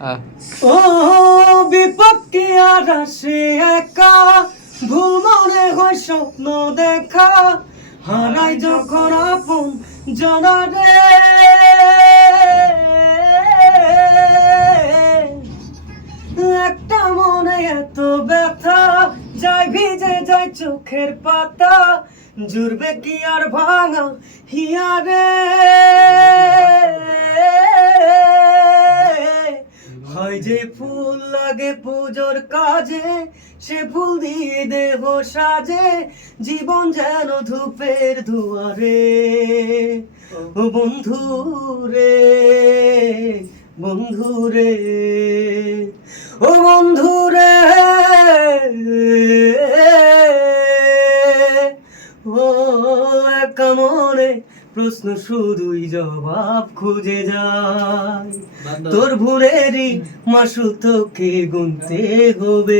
ও বিপদ কি আর আসে একা, ভুল মনে হয় স্বপ্ন দেখা, হারাই যখন আপন জনারে। একটা মনে এত ব্যথা, যায় ভিজে যায় চোখের পাতা, জুড়বে কি আর ভাঙা হিয়ারে। হয় যে ফুল লাগে পুজোর কাজে, সে ফুল দিয়ে দেহ সাজে, জীবন যেন ধূপের দুয়ারে। ও বন্ধু রে, বন্ধু রে, ও বন্ধু রে, ও একা মনে প্রশ্ন শুধুই জবাব খুঁজে যায়, তোর ভুলেরই মাসুল তোকে গুনতে হবে।